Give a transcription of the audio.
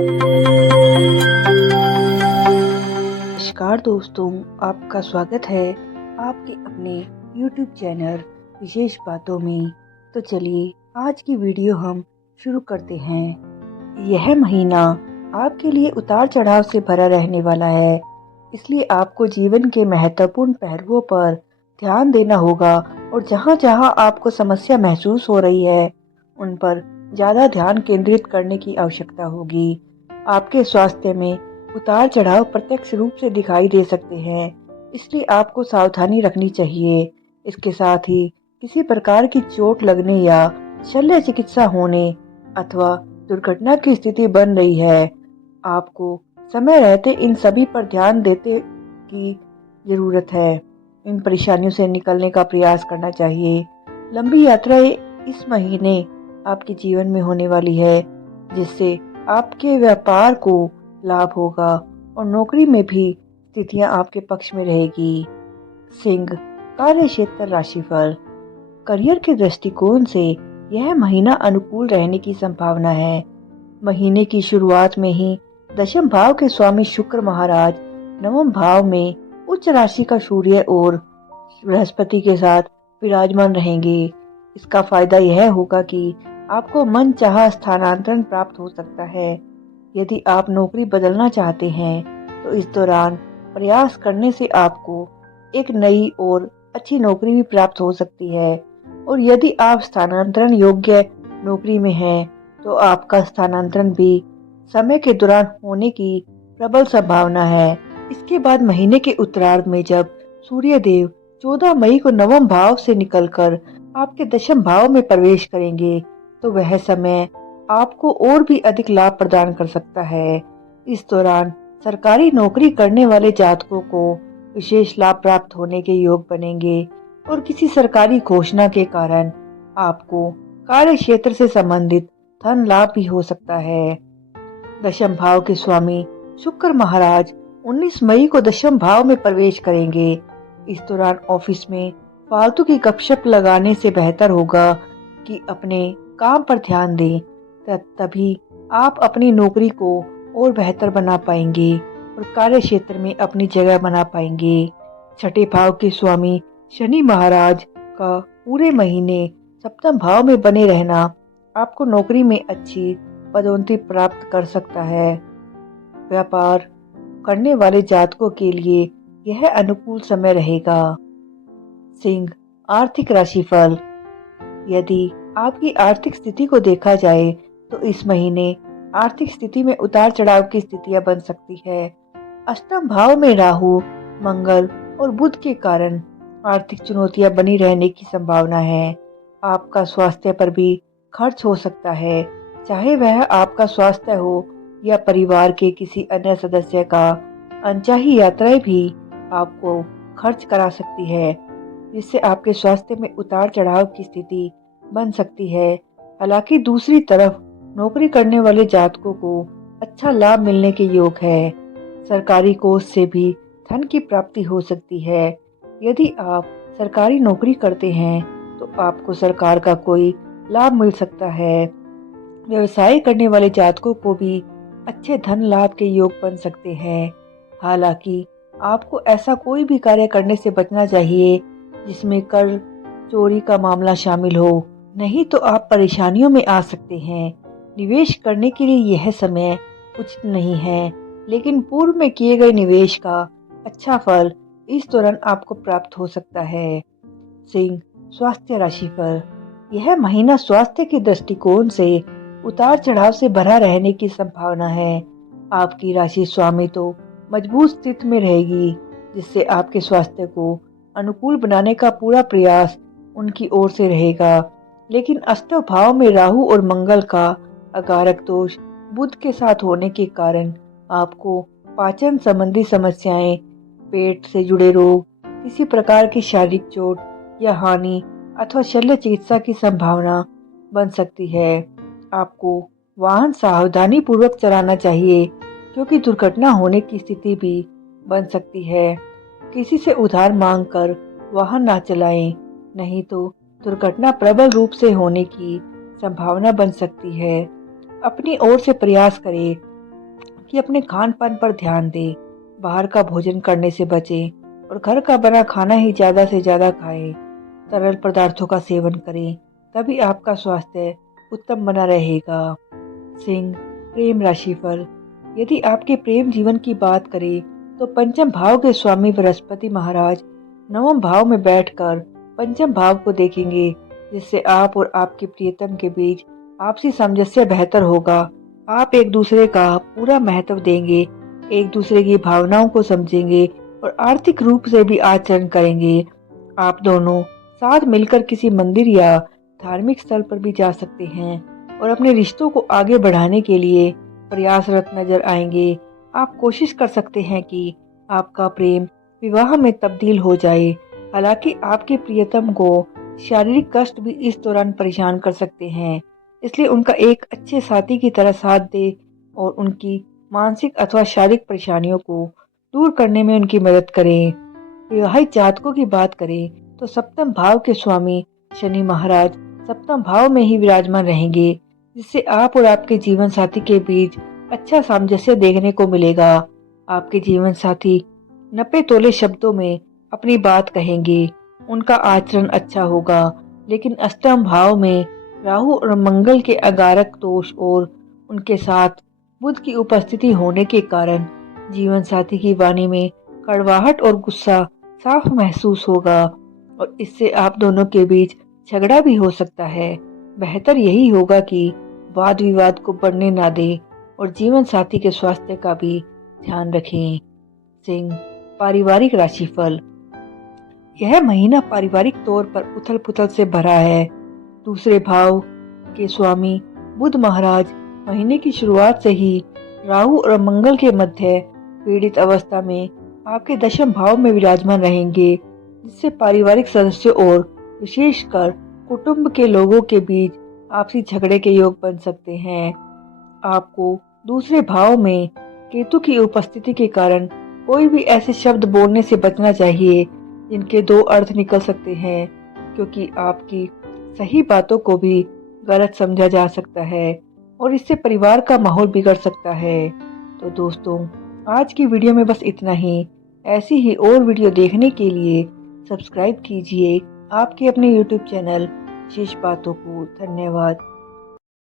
नमस्कार दोस्तों, आपका स्वागत है आपके अपने YouTube चैनल विशेष बातों में। तो चलिए आज की वीडियो हम शुरू करते हैं। यह महीना आपके लिए उतार चढ़ाव से भरा रहने वाला है, इसलिए आपको जीवन के महत्वपूर्ण पहलुओं पर ध्यान देना होगा और जहाँ जहाँ आपको समस्या महसूस हो रही है उन पर ज़्यादा ध्यान केंद्रित करने की आवश्यकता होगी। आपके स्वास्थ्य में उतार चढ़ाव प्रत्यक्ष रूप से दिखाई दे सकते हैं, इसलिए आपको सावधानी रखनी चाहिए। इसके साथ ही किसी प्रकार की चोट लगने या शल्य चिकित्सा होने अथवा दुर्घटना की स्थिति बन रही है, आपको समय रहते इन सभी पर ध्यान देते की जरूरत है। इन परेशानियों से निकलने का प्रयास करना चाहिए। लंबी यात्राएं इस महीने आपके जीवन में होने वाली है, जिससे आपके व्यापार को लाभ होगा और नौकरी में भी स्थितियां आपके पक्ष में रहेगी। सिंह, कार्य क्षेत्र राशिफल। करियर के दृष्टिकोण से यह महीना अनुकूल रहने की संभावना है। महीने की शुरुआत में ही दशम भाव के स्वामी शुक्र महाराज नवम भाव में उच्च राशि का सूर्य और बृहस्पति के साथ विराजमान रहेंगे। इसका फायदा यह होगा कि आपको मनचाहा स्थानांतरण प्राप्त हो सकता है। यदि आप नौकरी बदलना चाहते हैं तो इस दौरान प्रयास करने से आपको एक नई और अच्छी नौकरी भी प्राप्त हो सकती है, और यदि आप स्थानांतरण योग्य नौकरी में हैं तो आपका स्थानांतरण भी समय के दौरान होने की प्रबल संभावना है। इसके बाद महीने के उत्तरार्ध में जब सूर्य देव 14 मई को नवम भाव से निकलकर आपके दशम भाव में प्रवेश करेंगे तो वह समय आपको और भी अधिक लाभ प्रदान कर सकता है। इस दौरान सरकारी नौकरी करने वाले जातकों को विशेष लाभ प्राप्त होने के योग बनेंगे और किसी सरकारी घोषणा के कारण आपको कार्य क्षेत्र से संबंधित धन लाभ भी हो सकता है। दशम भाव के स्वामी शुक्र महाराज 19 मई को दशम भाव में प्रवेश करेंगे। इस दौरान ऑफिस में फालतू की गपशप लगाने से बेहतर होगा कि अपने काम पर ध्यान दें, तभी आप अपनी नौकरी को और बेहतर बना पाएंगे और कार्य क्षेत्र में अपनी जगह बना पाएंगे। छठे भाव के स्वामी शनि महाराज का पूरे महीने सप्तम भाव में बने रहना आपको नौकरी में अच्छी पदोन्नति प्राप्त कर सकता है। व्यापार करने वाले जातकों के लिए यह अनुकूल समय रहेगा। सिंह, आर्थिक राशिफल। यदि आपकी आर्थिक स्थिति को देखा जाए तो इस महीने आर्थिक स्थिति में उतार चढ़ाव की स्थितियां बन सकती है। अष्टम भाव में राहु, मंगल और बुध के कारण आर्थिक चुनौतियां बनी रहने की संभावना है। आपका स्वास्थ्य पर भी खर्च हो सकता है, चाहे वह आपका स्वास्थ्य हो या परिवार के किसी अन्य सदस्य का। अनचाही यात्राएं भी आपको खर्च करा सकती है, जिससे आपके स्वास्थ्य में उतार चढ़ाव की स्थिति बन सकती है। हालांकि दूसरी तरफ नौकरी करने वाले जातकों को अच्छा लाभ मिलने के योग है। सरकारी कोष से भी धन की प्राप्ति हो सकती है। यदि आप सरकारी नौकरी करते हैं तो आपको सरकार का कोई लाभ मिल सकता है। व्यवसाय करने वाले जातकों को भी अच्छे धन लाभ के योग बन सकते हैं। हालांकि आपको ऐसा कोई भी कार्य करने से बचना चाहिए जिसमें कर चोरी का मामला शामिल हो, नहीं तो आप परेशानियों में आ सकते हैं। निवेश करने के लिए यह समय उचित नहीं है, लेकिन पूर्व में किए गए निवेश का अच्छा फल इस दौरान आपको प्राप्त हो सकता है। सिंह, स्वास्थ्य राशिफल। यह महीना स्वास्थ्य के दृष्टिकोण से उतार चढ़ाव से भरा रहने की संभावना है। आपकी राशि स्वामी तो मजबूत स्थिति में रहेगी, जिससे आपके स्वास्थ्य को अनुकूल बनाने का पूरा प्रयास उनकी ओर से रहेगा। लेकिन अष्टम भाव में राहु और मंगल का अकारक दोष बुध के साथ होने के कारण आपको पाचन संबंधी समस्याएं, पेट से जुड़े रोग, किसी प्रकार की शारीरिक चोट या हानि अथवा शल्य चिकित्सा की संभावना बन सकती है। आपको वाहन सावधानी पूर्वक चलाना चाहिए, क्योंकि दुर्घटना होने की स्थिति भी बन सकती है। किसी से उधार मांगकर वाहन ना चलाएं, नहीं तो दुर्घटना प्रबल रूप से होने की संभावना बन सकती है। अपनी ओर से प्रयास करें कि अपने खान पान पर ध्यान दें, बाहर का भोजन करने से बचें और घर का बना खाना ही ज़्यादा से ज़्यादा खाएं। तरल पदार्थों का सेवन करें, तभी आपका स्वास्थ्य उत्तम बना रहेगा। सिंह, प्रेम राशिफल। यदि आपके प्रेम जीवन की बात करें तो पंचम भाव के स्वामी बृहस्पति महाराज नवम भाव में बैठकर पंचम भाव को देखेंगे, जिससे आप और आपके प्रियतम के बीच आपसी सामंजस्य बेहतर होगा। आप एक दूसरे का पूरा महत्व देंगे, एक दूसरे की भावनाओं को समझेंगे और आर्थिक रूप से भी आचरण करेंगे। आप दोनों साथ मिलकर किसी मंदिर या धार्मिक स्थल पर भी जा सकते हैं और अपने रिश्तों को आगे बढ़ाने के लिए प्रयासरत नजर आएंगे। आप कोशिश कर सकते हैं कि आपका प्रेम विवाह में तब्दील हो जाए। हालांकि आपके प्रियतम को शारीरिक कष्ट भी इस दौरान परेशान कर सकते हैं, इसलिए उनका एक अच्छे साथी की तरह साथ दे और उनकी मानसिक अथवा शारीरिक परेशानियों को दूर करने में उनकी मदद करें। विवाहित जातकों की बात करें तो सप्तम भाव के स्वामी शनि महाराज सप्तम भाव में ही विराजमान रहेंगे, जिससे आप और आपके जीवन साथी के बीच अच्छा सामंजस्य देखने को मिलेगा। आपके जीवन साथी नपे तोले शब्दों में अपनी बात कहेंगे, उनका आचरण अच्छा होगा, लेकिन अष्टम भाव में राहु और मंगल के अगारक दोष और उनके साथ बुध की उपस्थिति होने के कारण जीवन साथी की वाणी में कड़वाहट और गुस्सा साफ महसूस होगा और इससे आप दोनों के बीच झगड़ा भी हो सकता है। बेहतर यही होगा कि वाद विवाद को बढ़ने ना दें और जीवन साथी के स्वास्थ्य का भी ध्यान रखें। सिंह, पारिवारिक राशिफल। यह महीना पारिवारिक तौर पर उथल पुथल से भरा है। दूसरे भाव के स्वामी बुध महाराज महीने की शुरुआत से ही राहु और मंगल के मध्य पीड़ित अवस्था में आपके दशम भाव में विराजमान रहेंगे, जिससे पारिवारिक सदस्यों और विशेषकर कुटुंब के लोगों के बीच आपसी झगड़े के योग बन सकते हैं। आपको दूसरे भाव में केतु की उपस्थिति के कारण कोई भी ऐसे शब्द बोलने से बचना चाहिए जिनके दो अर्थ निकल सकते हैं, क्योंकि आपकी सही बातों को भी गलत समझा जा सकता है और इससे परिवार का माहौल बिगड़ सकता है। तो दोस्तों, आज की वीडियो में बस इतना ही। ऐसी ही और वीडियो देखने के लिए सब्सक्राइब कीजिए आपके अपने YouTube चैनल विशेष बातों को। धन्यवाद।